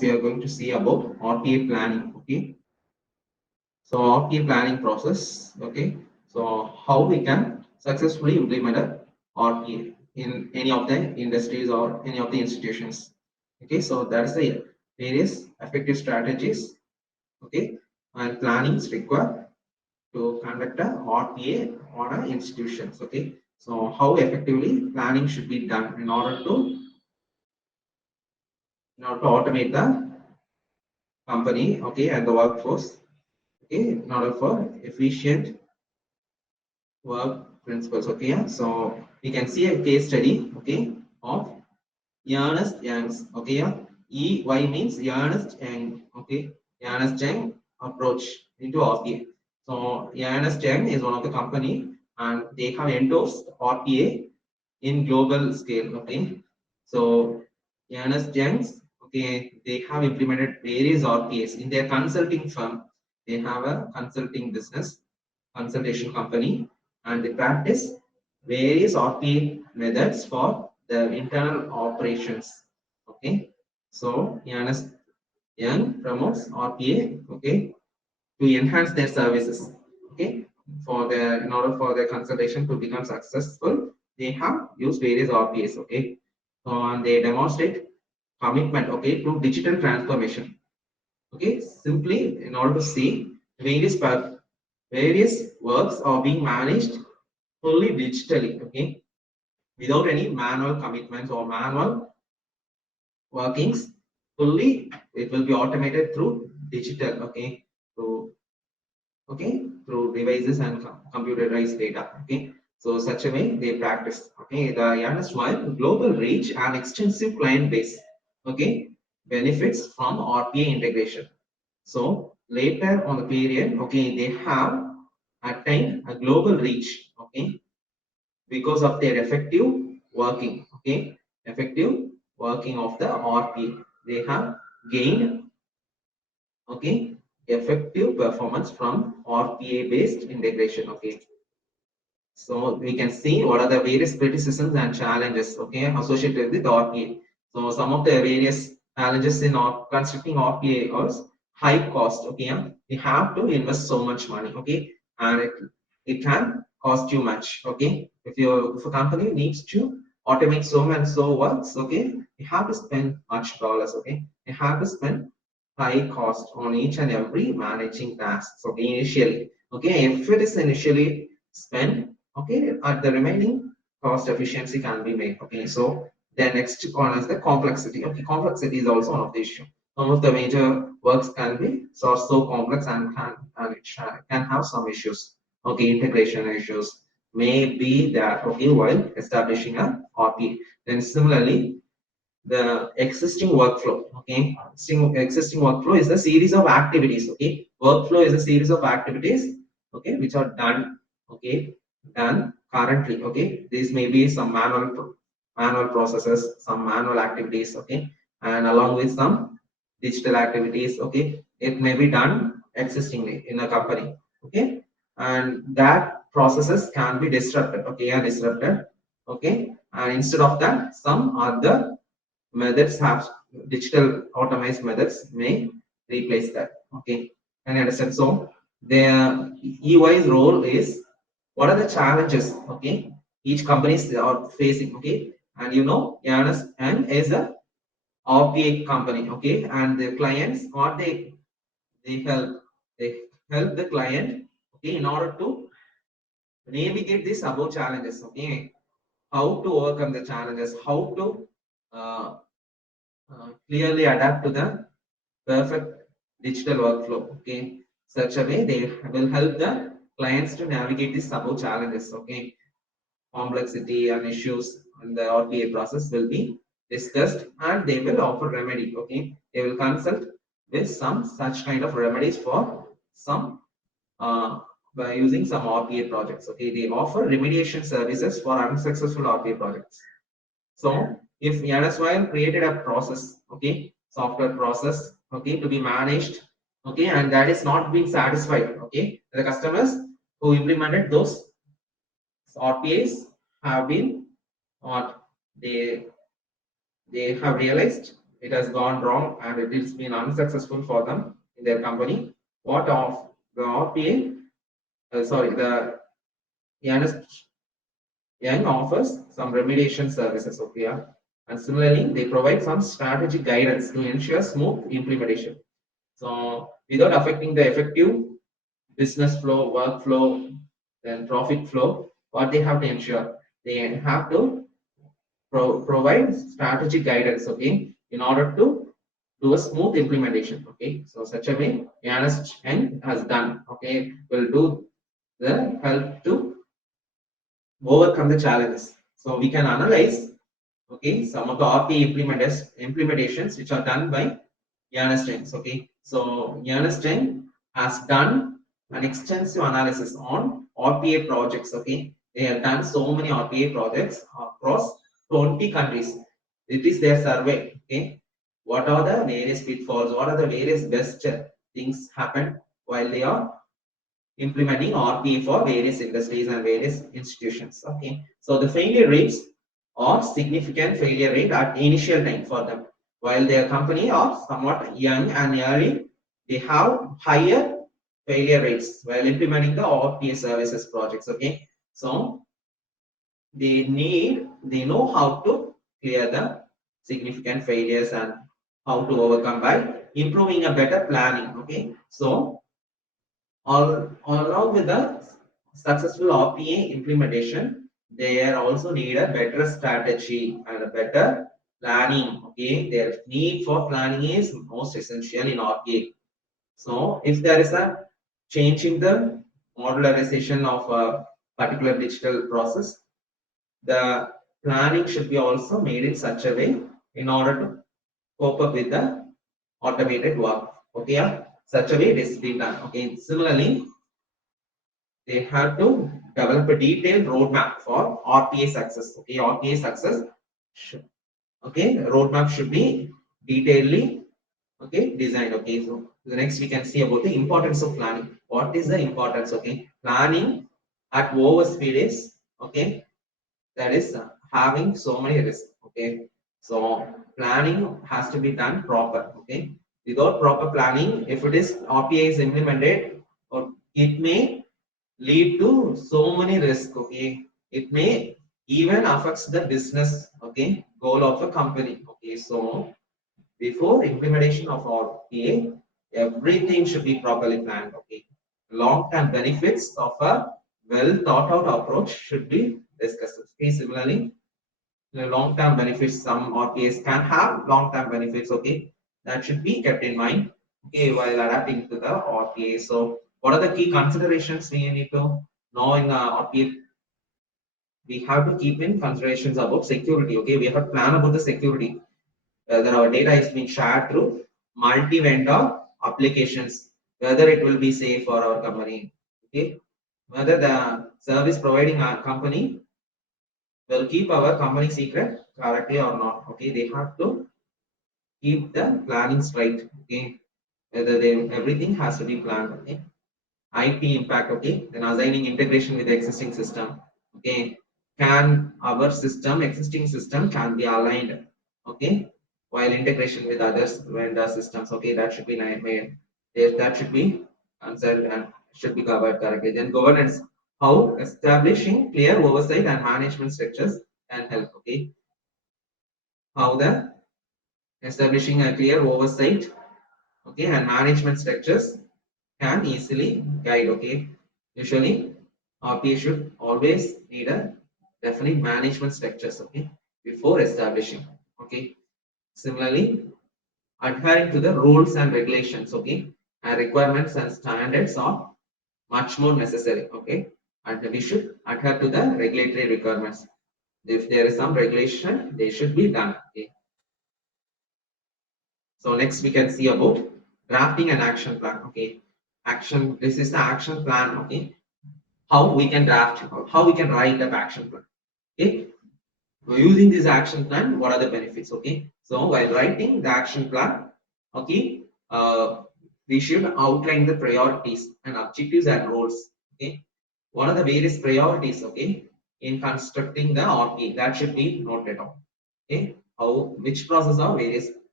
we are going to see about RPA planning. Okay, so RPA planning process. Okay, so how we can successfully implement a RPA in any of the industries or any of the institutions. Okay, so that is the various effective strategies. Okay, and planning is required to conduct a RPA on a institutions. Okay, so how effectively planning should be done in order to automate the company, okay, and the workforce, okay, in order for efficient work principles. Okay, yeah. So we can see a case study, okay, of Ernest Young's. Okay, yeah. EY means Ernest Young. Okay, Ernest Young approach into RPA. So Ernest Young is one of the company, and they have endorsed RPA in global scale. Okay, so Ernest Young's, okay, they have implemented various RPAs in their consulting firm. They have a consulting business, consultation company, and they practice various RPA methods for the internal operations. Okay, so Ernest Young promotes RPA, okay, to enhance their services. Okay, for their in order for their consultation to become successful, they have used various RPAs. Okay, so and they demonstrate commitment, okay, to digital transformation. Okay, simply in order to see various works are being managed fully digitally. Okay, without any manual commitments or manual workings. Fully it will be automated through digital. Okay, through through devices and computerized data. Okay, so such a way they practice. Okay, the youngest one, global reach and extensive client base. Okay, benefits from RPA integration. So later on the period, okay, they have attained a global reach. Okay, because of their effective working. Okay, effective working of the RPA, they have gained, okay, effective performance from RPA based integration. Okay, so we can see what are the various criticisms and challenges, okay, associated with RPA. So some of the various challenges in constructing RPA is high cost. Okay, yeah? You have to invest so much money. Okay, and it can cost you much. Okay, if a company needs to automate so and so works, okay, you have to spend much dollars. Okay, you have to spend high cost on each and every managing tasks. Okay, initially. Okay, if it is initially spent, okay, at the remaining cost efficiency can be made. Okay, so the next one is the complexity. Okay, complexity is also one of the issue. Some of the major works can be so complex and can have some issues. Okay, integration issues may be that, okay, while establishing a RPA. Then similarly, the existing workflow. Okay, existing workflow is a series of activities. Okay, workflow is a series of activities, okay, which are done, okay, done currently. Okay, these may be some manual processes, some manual activities. Okay, and along with some digital activities. Okay, it may be done existingly in a company. Okay, and that processes can be disrupted. Okay, and disrupted. Okay, and instead of that, some other methods have digital automized methods may replace that. Okay, can you understand? So the EY's role is, what are the challenges, okay, each companies are facing. Okay, and Ernst and is a RPA company. Okay, and the clients, what they help they help the client, okay, in order to navigate these above challenges. Okay, how to overcome the challenges, how to uh, clearly adapt to the perfect digital workflow. Okay, such a way they will help the clients to navigate these above challenges. Okay, complexity and issues in the RPA process will be discussed, and they will offer remedy. Okay, they will consult with some such kind of remedies for some by using some RPA projects. Okay, they offer remediation services for unsuccessful RPA projects. So if Yaniswile created a process, okay, software process, okay, to be managed, okay, and that is not being satisfied, okay, the customers who implemented those RPAs have been, or they have realized it has gone wrong and it has been unsuccessful for them in their company. What of the RPA? The Ernst Young offers some remediation services. Okay, yeah? And similarly, they provide some strategic guidance to ensure smooth implementation. So, without affecting the effective business flow, workflow, then profit flow, what they have to ensure? They have to provide strategic guidance, okay, in order to do a smooth implementation, okay. So such a way Ernst Young has done, okay, will do the help to overcome the challenges. So we can analyze, okay, some of the RPA implementations which are done by Ernst Young, okay. So Ernst Young has done an extensive analysis on RPA projects, okay. They have done so many RPA projects across 20 countries. It is their survey, okay. What are the various pitfalls? What are the various best things happen while they are implementing RPA for various industries and various institutions, okay. So the failure rates are significant failure rate at initial time for them. While their company are somewhat young and early, they have higher failure rates while implementing the RPA services projects, okay. So they know how to clear the significant failures and how to overcome by improving a better planning, okay. So along with the successful RPA implementation, they also need a better strategy and a better planning, okay. Their need for planning is most essential in RPA. So if there is a change in the modularization of a particular digital process, the planning should be also made in such a way in order to cope up with the automated work, okay. Yeah? Such a way it is being done, okay. Similarly, they have to develop a detailed roadmap for RPA success, okay. RPA success, okay, roadmap should be detailedly, okay, designed, okay. So the next we can see about the importance of planning. What is the importance, okay? Planning at overspeed is, okay, that is having so many risks, okay. So planning has to be done proper, okay. Without proper planning, if it is RPA is implemented, or it may lead to so many risks, okay. It may even affects the business, okay, goal of a company, okay. So before implementation of RPA, everything should be properly planned, okay. Long-term benefits of a well thought out approach should be discussed, okay. Similarly, the long-term benefits, some RPAs can have long-term benefits, okay. That should be kept in mind, okay, while adapting to the RPA. So what are the key considerations we need to know in the RPA? We have to keep in considerations about security, okay. We have to plan about the security, whether our data is being shared through multi-vendor applications, whether it will be safe for our company, okay. Whether the service providing company will keep our company secret correctly or not, okay. They have to keep the planning straight, okay. Whether everything has to be planned, okay. IP impact, okay. Then assigning integration with the existing system, okay. Can our system, existing system, can be aligned, okay, while integration with others vendor systems, okay. That should be made. Yes, that should be answered and should be covered correctly. Then governance, how establishing clear oversight and management structures can help, okay. How the establishing a clear oversight, okay, and management structures can easily guide, okay. Usually RPA should always need a definite management structures, okay, before establishing, okay. Similarly, adhering to the rules and regulations, okay, and requirements and standards are much more necessary, okay. And we should adhere to the regulatory requirements. If there is some regulation, they should be done, okay. So next we can see about drafting an action plan, okay. Action, this is the action plan, okay. How we can draft, how we can write the action plan, okay. Using this action plan, what are the benefits, okay. So while writing the action plan, okay, we should outline the priorities and objectives and roles, okay. What are the various priorities, okay, in constructing the RPA, that should be noted down, okay. How, which process are various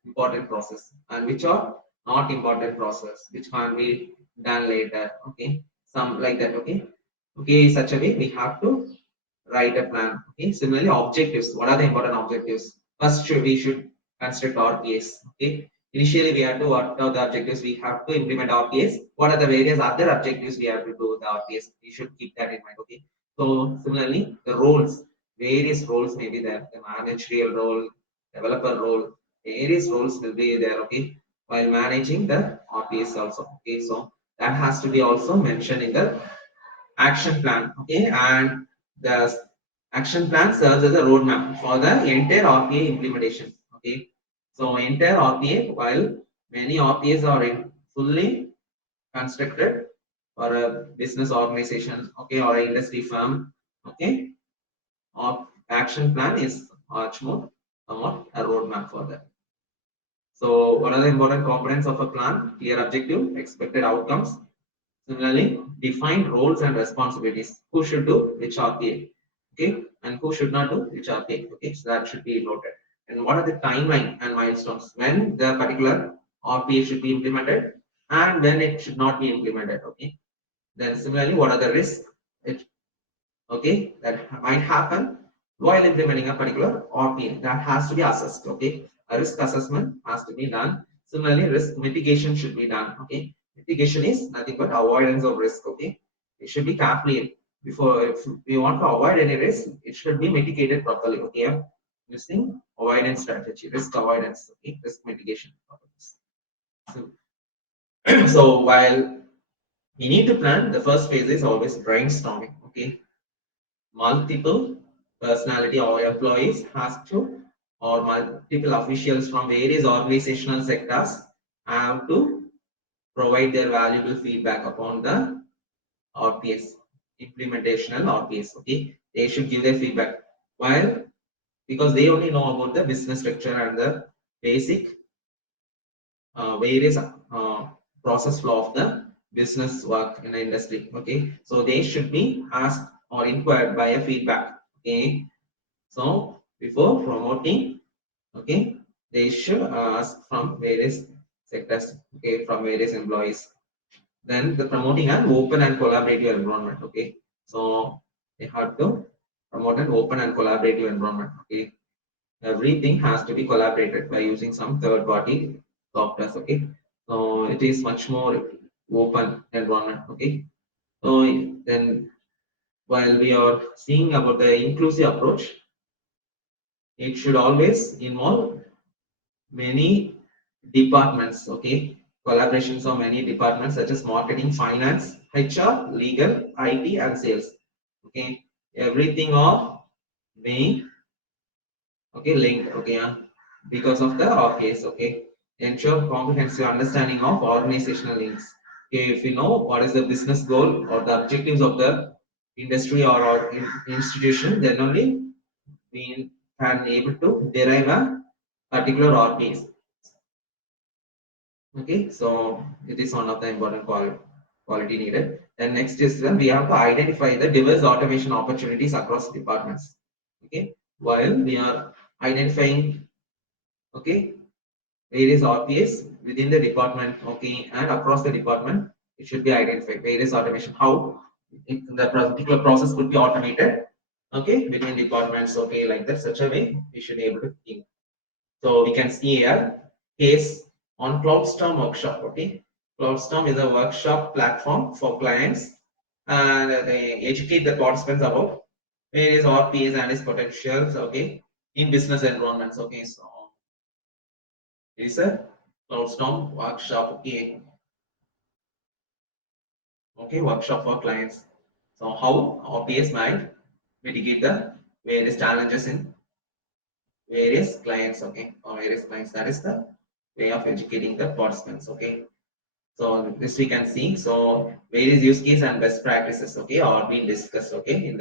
important process and which are not important process, which can be done later. Okay, some like that. Okay, such a way we have to write a plan. Okay, similarly, objectives. What are the important objectives? First, we should construct RPAs. Okay, initially we have to what are the objectives we have to implement RPAs. What are the various other objectives we have to do with the RPAs? We should keep that in mind. Okay, so similarly, the roles, various roles may be there. The managerial role, developer role, various roles will be there. Okay, while managing the RPAs also. Okay, so that has to be also mentioned in the action plan. Okay, and the action plan serves as a roadmap for the entire RPA implementation. Okay, so entire RPA, while many RPAs are fully constructed for a business organization, okay, or an industry firm, okay, or action plan is much more somewhat a roadmap for that. So, what are the important components of a plan? Clear objective, expected outcomes. Similarly, define roles and responsibilities. Who should do which RPA, okay, and who should not do which RPA. Okay, so that should be noted. And what are the timeline and milestones when the particular RPA should be implemented and when it should not be implemented. Okay. Then similarly, what are the risks? It okay that might happen while implementing a particular RPA that has to be assessed. Okay, a risk assessment has to be done. Similarly, risk mitigation should be done. Okay, mitigation is nothing but avoidance of risk. Okay, it should be carefully before if we want to avoid any risk, it should be mitigated properly. Okay, using avoidance strategy, risk avoidance. Okay, risk mitigation. So, so while we need to plan, the first phase is always brainstorming. Okay, multiple personality or employees has to or multiple officials from various organizational sectors have to provide their valuable feedback upon the RPS implementational RPS. Okay, they should give their feedback. While because they only know about the business structure and the basic various process flow of the business work in the industry. Okay, so they should be asked or inquired by a feedback. Okay, so before promoting, okay, they should ask from various sectors, okay, from various employees. Then the promoting an open and collaborative environment. Okay, so they have to promote an open and collaborative environment. Okay, everything has to be collaborated by using some third party softwares. Okay, so it is much more open environment. Okay, so then while we are seeing about the inclusive approach, it should always involve many departments. Okay, collaborations of many departments such as marketing, finance, HR, legal, IT, and sales. Okay, everything are being okay linked. Okay, because of the RPS. Okay, ensure comprehensive understanding of organizational needs. Okay, if you know what is the business goal or the objectives of the industry or institution, then only we can able to derive a particular RPS. Okay, so it is one of the important quality needed. Then next is when we have to identify the diverse automation opportunities across departments. Okay, while we are identifying okay various RPS within the department, okay, and across the department, it should be identified various automation. How the particular process could be automated, okay, between departments, okay, like that, such a way we should be able to think. So we can see here case on CloudStorm workshop. Okay, CloudStorm is a workshop platform for clients, and they educate the participants about various RPAs and its potentials. Okay, in business environments. Okay, so it is a CloudStorm workshop. Okay, workshop for clients. So how RPAs might mitigate the various challenges in various clients. Okay, or various clients. That is the way of educating the participants. Okay, so this we can see. So various use case and best practices, okay, are being discussed, okay, in